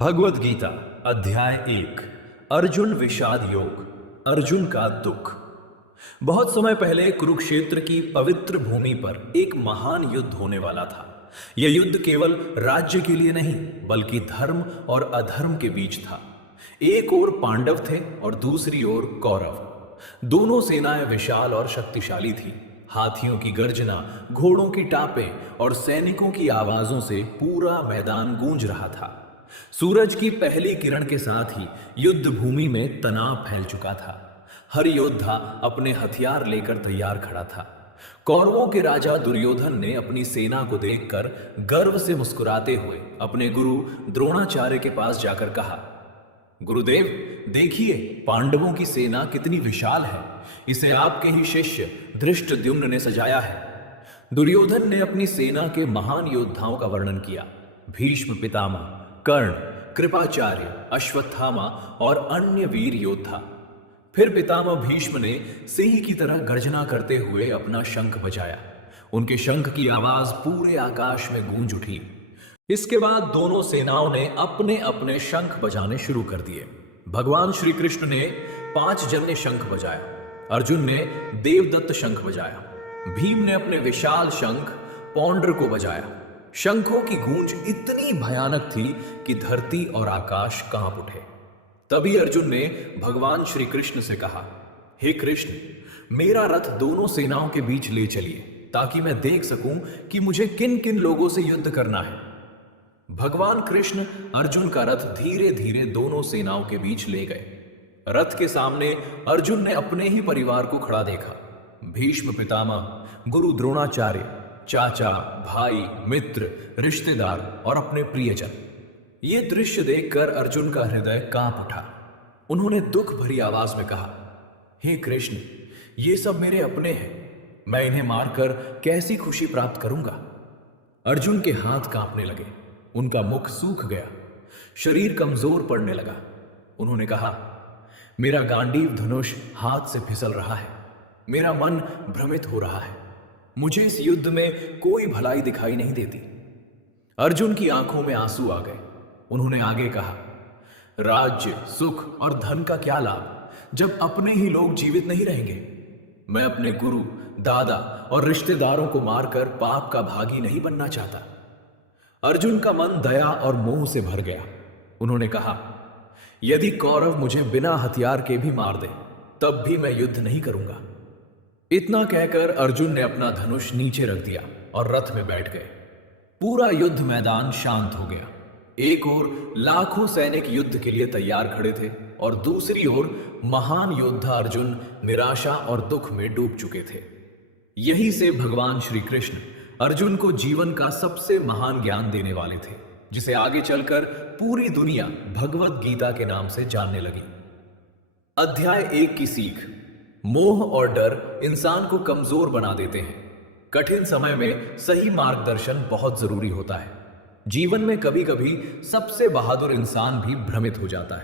भगवत गीता अध्याय 1 अर्जुन विषाद योग। अर्जुन का दुख। बहुत समय पहले कुरुक्षेत्र की पवित्र भूमि पर एक महान युद्ध होने वाला था। यह युद्ध केवल राज्य के लिए नहीं बल्कि धर्म और अधर्म के बीच था। एक ओर पांडव थे और दूसरी ओर कौरव। दोनों सेनाएं विशाल और शक्तिशाली थी। हाथियों की गर्जना, घोड़ों की टापें और सैनिकों की आवाजों से पूरा मैदान गूंज रहा था। सूरज की पहली किरण के साथ ही युद्ध भूमि में तनाव फैल चुका था। हर योद्धा अपने हथियार लेकर तैयार खड़ा था। कौरवों के राजा दुर्योधन ने अपनी सेना को देखकर गर्व से मुस्कुराते हुए अपने गुरु द्रोणाचार्य के पास जाकर कहा, गुरुदेव देखिए, पांडवों की सेना कितनी विशाल है। इसे आपके ही शिष्य धृष्टद्युम्न ने सजाया है। दुर्योधन ने अपनी सेना के महान योद्धाओं का वर्णन किया। भीष्म पितामह, कर्ण, कृपाचार्य, अश्वत्थामा और अन्य वीर योद्धा। फिर पितामह भीष्म ने सिंह की तरह गर्जना करते हुए अपना शंख बजाया। उनके शंख की आवाज पूरे आकाश में गूंज उठी। इसके बाद दोनों सेनाओं ने अपने अपने शंख बजाने शुरू कर दिए। भगवान श्री कृष्ण ने 5 जन्य शंख बजाया। अर्जुन ने देवदत्त शंख बजाया। भीम ने अपने विशाल शंख पौंड्र को बजाया। शंखों की गूंज इतनी भयानक थी कि धरती और आकाश कांप उठे। तभी अर्जुन ने भगवान श्री कृष्ण से कहा, हे कृष्ण, मेरा रथ दोनों सेनाओं के बीच ले चलिए ताकि मैं देख सकूं कि मुझे किन किन लोगों से युद्ध करना है। भगवान कृष्ण अर्जुन का रथ धीरे धीरे दोनों सेनाओं के बीच ले गए। रथ के सामने अर्जुन ने अपने ही परिवार को खड़ा देखा। भीष्म पितामह, गुरु द्रोणाचार्य, चाचा, भाई, मित्र, रिश्तेदार और अपने प्रियजन। ये दृश्य देखकर अर्जुन का हृदय कांप उठा। उन्होंने दुख भरी आवाज में कहा, हे कृष्ण, ये सब मेरे अपने हैं। मैं इन्हें मारकर कैसी खुशी प्राप्त करूंगा। अर्जुन के हाथ कांपने लगे। उनका मुख सूख गया। शरीर कमजोर पड़ने लगा। उन्होंने कहा, मेरा गांडीव धनुष हाथ से फिसल रहा है। मेरा मन भ्रमित हो रहा है। मुझे इस युद्ध में कोई भलाई दिखाई नहीं देती। अर्जुन की आंखों में आंसू आ गए। उन्होंने आगे कहा, राज्य, सुख और धन का क्या लाभ जब अपने ही लोग जीवित नहीं रहेंगे। मैं अपने गुरु, दादा और रिश्तेदारों को मारकर पाप का भागी नहीं बनना चाहता। अर्जुन का मन दया और मोह से भर गया। उन्होंने कहा, यदि कौरव मुझे बिना हथियार के भी मार दे तब भी मैं युद्ध नहीं करूंगा। इतना कहकर अर्जुन ने अपना धनुष नीचे रख दिया और रथ में बैठ गए। पूरा युद्ध मैदान शांत हो गया। एक ओर लाखों सैनिक युद्ध के लिए तैयार खड़े थे और दूसरी ओर महान योद्धा अर्जुन निराशा और दुख में डूब चुके थे। यहीं से भगवान श्री कृष्ण अर्जुन को जीवन का सबसे महान ज्ञान देने वाले थे, जिसे आगे चलकर पूरी दुनिया भगवत गीता के नाम से जानने लगी। अध्याय 1 की सीख। मोह और डर इंसान को कमजोर बना देते हैं। कठिन समय में सही मार्गदर्शन बहुत जरूरी होता है। जीवन में कभी कभी सबसे बहादुर इंसान भी भ्रमित हो जाता है।